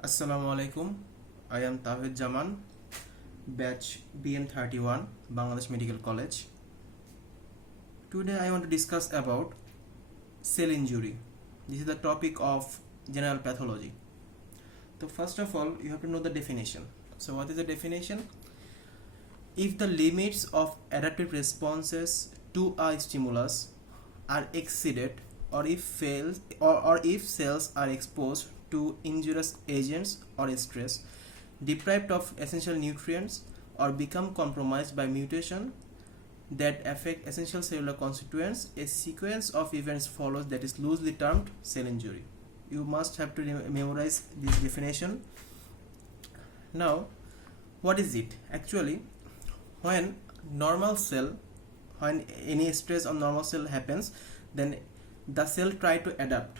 Assalamu alaikum. I am Tawhid Jaman, batch BM31, Bangladesh Medical College. Today I want to discuss about cell injury. This is the topic of general pathology. So first of all, you have to know the definition. So what is the definition? If the limits of adaptive responses to a stimulus are exceeded, or if cells are exposed to injurious agents or stress, deprived of essential nutrients, or become compromised by mutation that affect essential cellular constituents, a sequence of events follows that is loosely termed cell injury. You must have to memorize this definition. Now, what is it? Actually, when any stress on normal cell happens, then the cell try to adapt,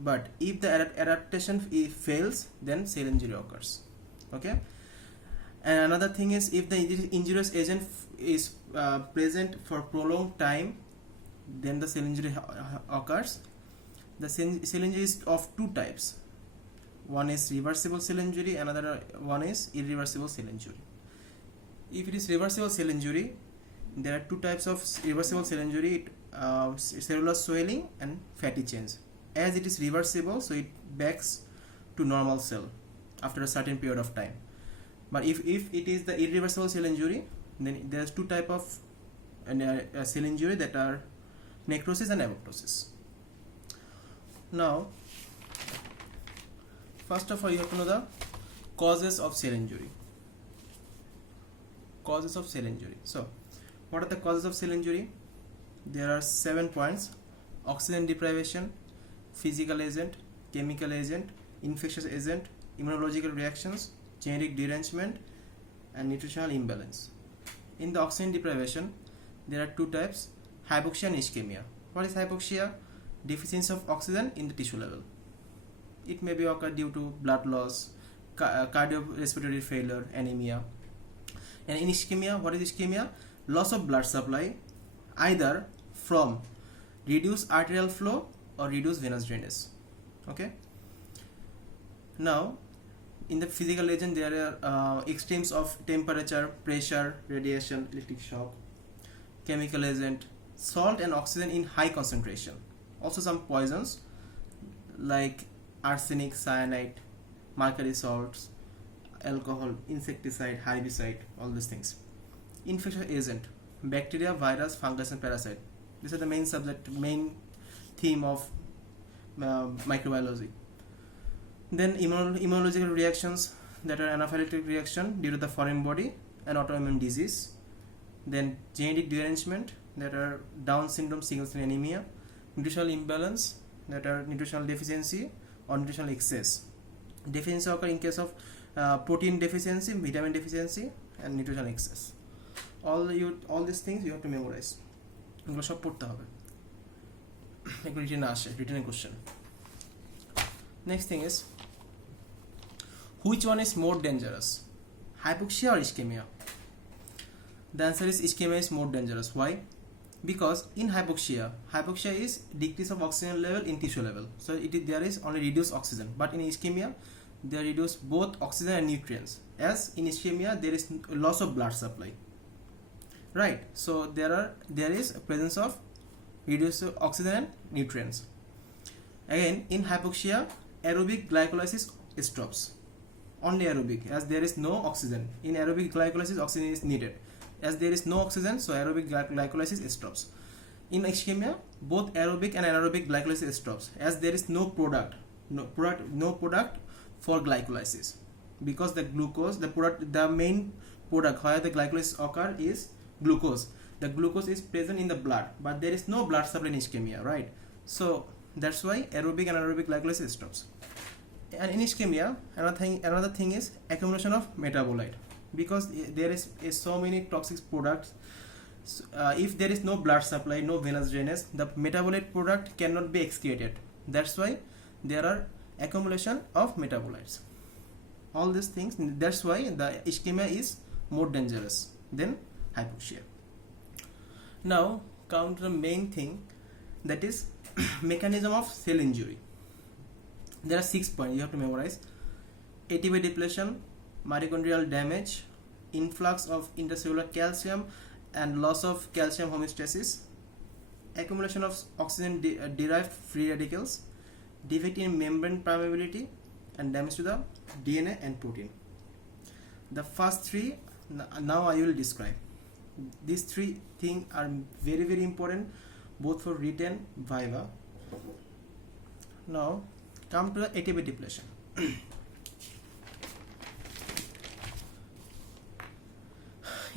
but if the adaptation fails, then cell injury occurs. Okay, and another thing is, if the injurious agent is present for prolonged time, then the cell injury occurs. The cell injury is of two types. One is reversible cell injury, another one is irreversible cell injury. If it is reversible cell injury, there are two types of reversible cell injury: cellular swelling and fatty change. As it is reversible, so it backs to normal cell after a certain period of time. But if it is the irreversible cell injury, then there's two type of cell injury, that are necrosis and apoptosis. Now, first of all, you have to know the causes of cell injury. Causes of cell injury. So, what are the causes of cell injury? There are 7 points: oxygen deprivation, physical agent, chemical agent, infectious agent, immunological reactions, genetic derangement, and nutritional imbalance. In the oxygen deprivation, there are two types: hypoxia and ischemia. What is hypoxia? Deficiency of oxygen in the tissue level. It may be occur due to blood loss, cardiorespiratory failure, anemia. And in ischemia, what is ischemia? Loss of blood supply, either from reduced arterial flow or reduced venous drainage. Okay. Now, in the physical agent, there are extremes of temperature, pressure, radiation, electric shock. Chemical agent, salt and oxygen in high concentration. Also some poisons like arsenic, cyanide, mercury salts, alcohol, insecticide, herbicide, all these things. Infectious agent, bacteria, virus, fungus, and parasite. These are the main theme of microbiology. Then immunological reactions, that are anaphylactic reaction due to the foreign body and autoimmune disease. Then genetic derangement, that are Down syndrome, sickle cell anemia. Nutritional imbalance, that are nutritional deficiency or nutritional excess. Deficiency occur in case of protein deficiency, vitamin deficiency, and nutritional excess. All these things you have to memorize. এগুলো সব পড়তে হবে, এগুলো written question. Next thing is, which one is more dangerous, hypoxia or ischemia? The answer is ischemia is more dangerous. Why? Because in hypoxia is decrease of oxygen level in tissue level, so there is only reduced oxygen. But in ischemia, they reduce both oxygen and nutrients. As in ischemia, there is loss of blood supply, right? So there is presence of reduced oxygen and nutrients. Again, in hypoxia, aerobic glycolysis stops. Only aerobic, as there is no oxygen. In aerobic glycolysis, oxygen is needed. As there is no oxygen, so aerobic glycolysis stops. In ischemia, both aerobic and anaerobic glycolysis stops, as there is no product for glycolysis, because the main product where the glycolysis occur is glucose. The glucose is present in the blood, but there is no blood supply in ischemia, right? So that's why aerobic and anaerobic glycolysis stops. And in ischemia, another thing is accumulation of metabolite, because there is so many toxic products. If there is no blood supply, no venous drainage, the metabolite product cannot be excreted. That's why there are accumulation of metabolites. All these things, that's why the ischemia is more dangerous than hypoxia. Now come to the main thing, that is mechanism of cell injury. There are 6 points you have to memorize. ATP depletion, mitochondrial damage, influx of intercellular calcium and loss of calcium homeostasis, accumulation of oxygen derived free radicals, defect in membrane permeability, and damage to the DNA and protein. The first three now I will describe. These three things are very, very important both for written viva. Now come to the ATP depletion.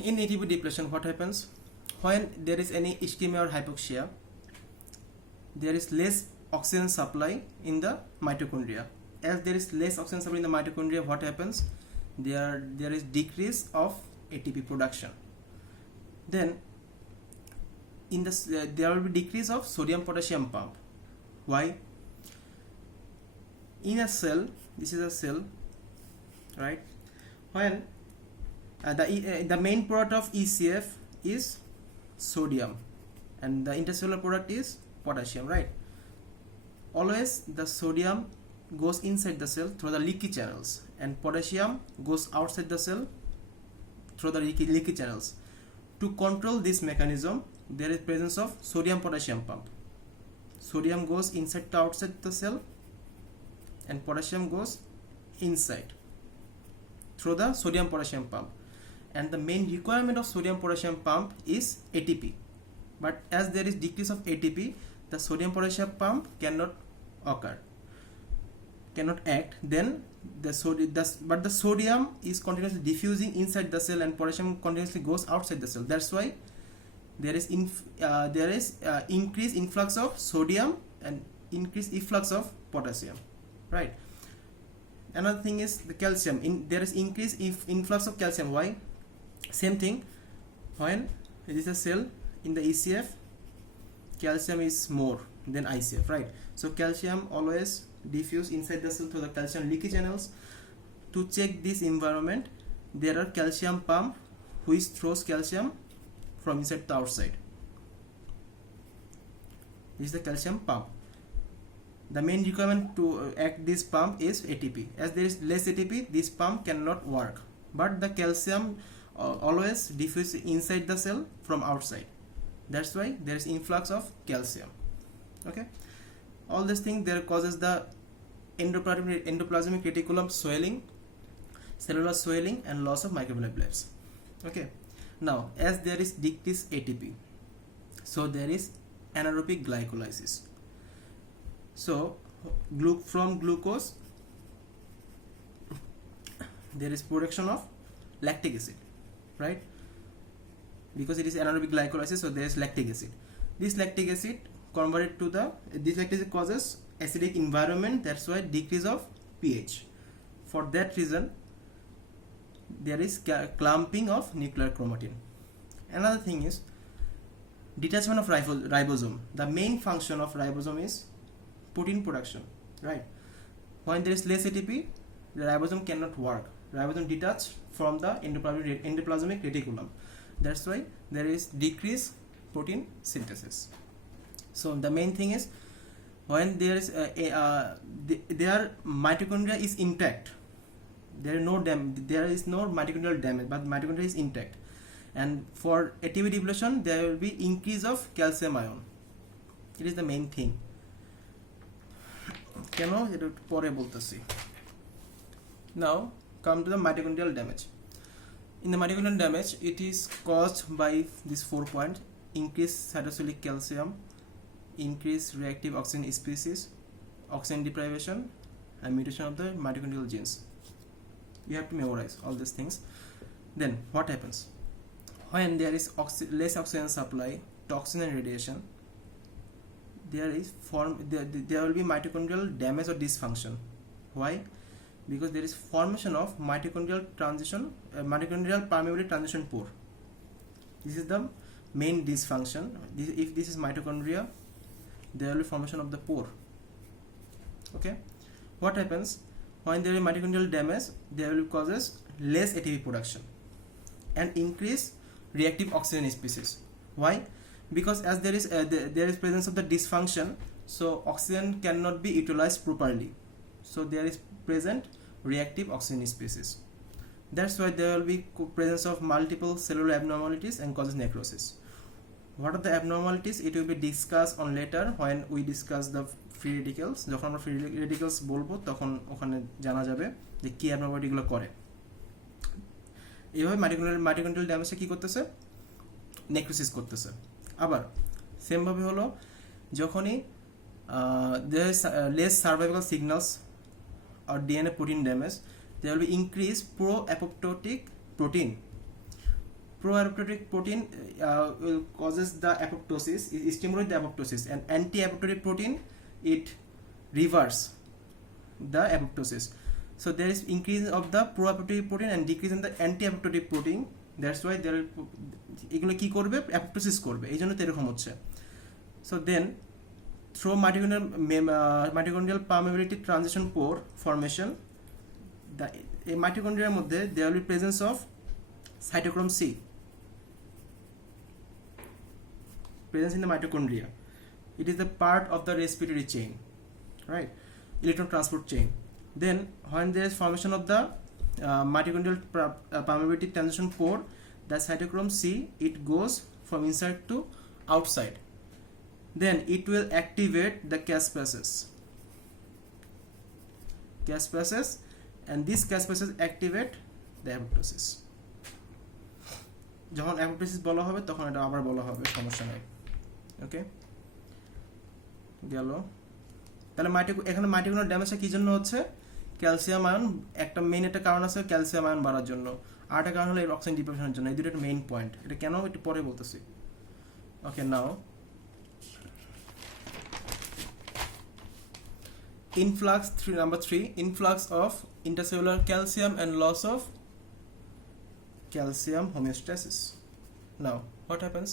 In ATP depletion, what happens? When there is any ischemia or hypoxia, there is less oxygen supply in the mitochondria. As there is less oxygen supply in the mitochondria, what happens? There is decrease of ATP production. Then in the there will be decrease of sodium potassium pump. Why? In a cell, this is a cell, right? When the main product of ECF is sodium and the intercellular product is potassium, right? Always the sodium goes inside the cell through the leaky channels and potassium goes outside the cell through the leaky channels. To control this mechanism, there is presence of sodium potassium pump. Sodium goes inside to outside the cell and potassium goes inside through the sodium potassium pump. And the main requirement of sodium potassium pump is ATP. But as there is decrease of ATP, the sodium potassium pump cannot occur, cannot act. Then the sodium is continuously diffusing inside the cell and potassium continuously goes outside the cell. That's why there is increased influx of sodium and increased efflux of potassium, right? Another thing is the calcium. There is increased influx of calcium. Why? Same thing. When it is a cell in the ECF, calcium is more than ICF, right? So calcium always diffuse inside the cell through the calcium leaky channels. To check this environment, there are calcium pump which throws calcium from inside to outside. This is the calcium pump. The main requirement to act this pump is ATP. As there is less ATP, this pump cannot work. But the calcium always diffuse inside the cell from outside. That's why there is influx of calcium. Okay. All these things there causes the endoplasmic reticulum swelling, cellular swelling, and loss of microvilli blebs. Okay. Now, as there is decreased ATP, so there is anaerobic glycolysis. So, from glucose, there is production of lactic acid, right? Because it is anaerobic glycolysis, so there is lactic acid. This lactic acid converted to this lactic acid causes acidic environment. That's why decrease of pH. For that reason, there is clumping of nuclear chromatin. Another thing is detachment of ribosome. The main function of ribosome is protein production, right? When there is less ATP, the ribosome cannot work. Ribosome detached from the endoplasmic reticulum. That's why there is decreased protein synthesis. So the main thing is when there is their mitochondria is intact, there is no mitochondrial damage, but mitochondria is intact. And for ATP depletion, there will be increase of calcium ion. It is the main thing. Now come to the mitochondrial damage. In the mitochondrial damage, it is caused by these 4 points: increased cytosolic calcium, increased reactive oxygen species, oxygen deprivation, and mutation of the mitochondrial genes. You have to memorize all these things. Then what happens? When there is less oxygen supply, toxin and radiation, there will be mitochondrial damage or dysfunction. Why? Because there is formation of mitochondrial permeability transition pore. This is the main dysfunction. If this is mitochondria, there will be formation of the pore. Okay. What happens when there is mitochondrial damage? There will causes less ATP production and increase reactive oxygen species. Why? Because as there is presence of the dysfunction, so oxygen cannot be utilized properly. So there is present reactive oxygen species. That's why there will be presence of multiple cellular abnormalities and causes necrosis. What are the abnormalities? It will be discussed on later when we discuss the free radicals. যখন আমরা free radicals বলবো তখন ওখানে জানা যাবে যে কি abnormality গুলো করে। এইভাবে মাইটোকন্ড্রিয়াল ড্যামেজে কি করতেছে? নেক্রোসিস করতেছে। আবার সেম ভাবে হলো যখনই there is less survival signals or DNA protein damage, there will be increased pro-apoptotic protein. Pro-apoptotic protein will causes the apoptosis, it stimulates the apoptosis, and anti-apoptotic protein it reverse the apoptosis. So there is increase of the pro-apoptotic protein and decrease in the anti-apoptotic protein. That's why there এগুলো কি করবে? apoptosis করবে, এই জন্য তো এরকম হচ্ছে। So then through mitochondrial permeability transition pore formation, the mitochondria মধ্যে there will be presence of cytochrome C, presence in the mitochondria. It is the part of the respiratory chain, right? Electron transport chain. Then when there is formation of the mitochondrial permeability transition pore, the cytochrome C it goes from inside to outside. Then it will activate the caspases, and these caspases activate the apoptosis. যখন apoptosis বলা হবে তখন এটা আবার বলা হবে, সমস্যা নাই। ওকে, গেল। তাহলে এখানে মাইটোকন্ড্রিয়াল ড্যামেজটা কি জন্য হচ্ছে? ক্যালসিয়াম আয়ন একটা মেইন একটা কারণ আছে, ক্যালসিয়াম আয়ন বাড়ার জন্য। আর একটা কারণ হলো এর অক্সিজেন ডিপ্রিভেশনের জন্য। এই দুটো মেইন পয়েন্ট। এটা কেন একটু পরে বলতেছি। ওকে, নাও number 3, influx of intercellular calcium and loss of calcium homeostasis. Now what happens?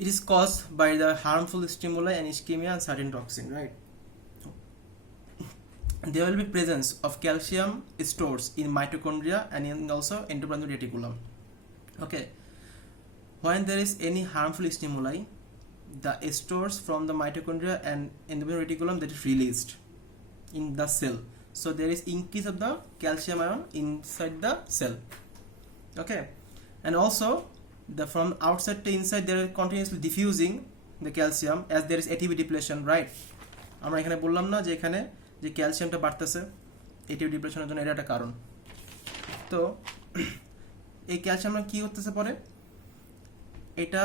It is caused by the harmful stimuli and ischemia and certain toxin, right? There will be presence of calcium stores in mitochondria and in also endoplasmic reticulum. Okay, when there is any harmful stimuli, the stores from the mitochondria and endoplasmic reticulum that is released in the cell. So there is increase of the calcium ion inside the cell. Okay, and also from outside to inside there is continuously diffusing the calcium as there is ATP depletion, right? আমরা এখানে বললাম না যে এখানে যে ক্যালসিয়ামটা বাড়তেছে ATP ডিপ্লেশনের জন্য, এটা একটা কারণ। তো এই ক্যালসিয়ামটা কি করতেছে পরে? এটা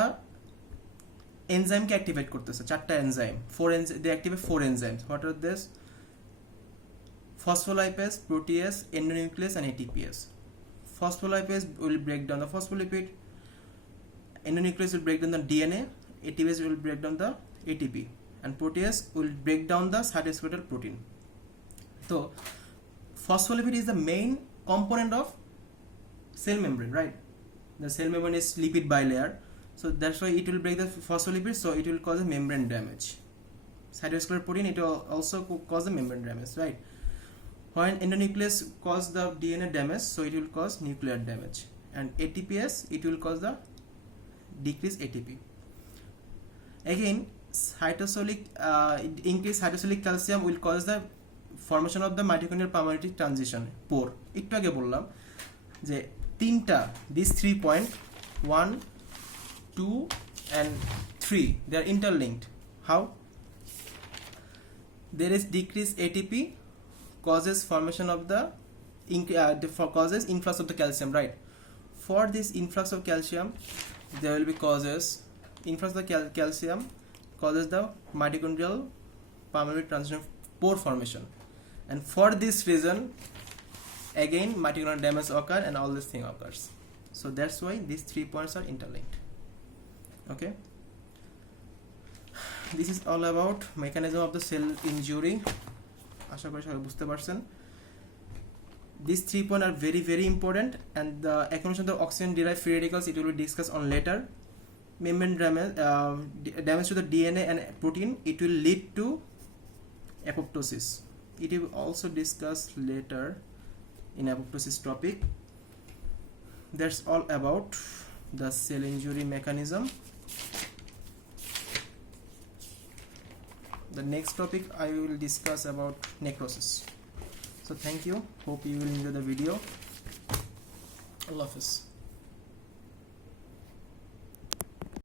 এনজাইমকে অ্যাক্টিভেট করতেছে, 4টা enzyme, 4 enzyme, they activate 4 enzymes. What are this? Phospholipase, protease, endonuclease and ATPase. Phospholipase will break down the phospholipid, endonuclease will break down the DNA, ATPase will break down the ATP, and protease will break down the cytoskeletal protein. So phospholipid is the main component of cell membrane, right? The cell membrane is lipid bilayer, so that's why it will break the phospholipids, so it will cause a membrane damage. Cytoskeletal protein, it will also cause the membrane damage, right? When endonuclease cause the DNA damage, so it will cause nuclear damage, and ATPase it will cause the decreased ATP. Again, increased cytosolic calcium will cause the formation of the mitochondrial permeability transition pore. একটু আগে বললাম যে তিনটা, these 3 point 1, 2 and 3 they are interlinked. How? There is decreased ATP causes formation of the causes influx of the calcium, right? For this influx of calcium there will be causes influx of the calcium causes the mitochondrial permeability transition pore formation, and for this reason again mitochondrial damage occur and all this thing occurs. So that's why these 3 points are interlinked. Okay, this is all about mechanism of the cell injury. আশা করি সবাই বুঝতে পারছেন। These 3 points are very very important, and the accumulation of the oxygen derived free radicals it will be discussed on later. Membrane damage to the DNA and protein, it will lead to apoptosis. It will also discussed later in apoptosis topic. That's all about the cell injury mechanism. The next topic I will discuss about necrosis. So thank you, hope you will enjoy the video. Allah Hafiz.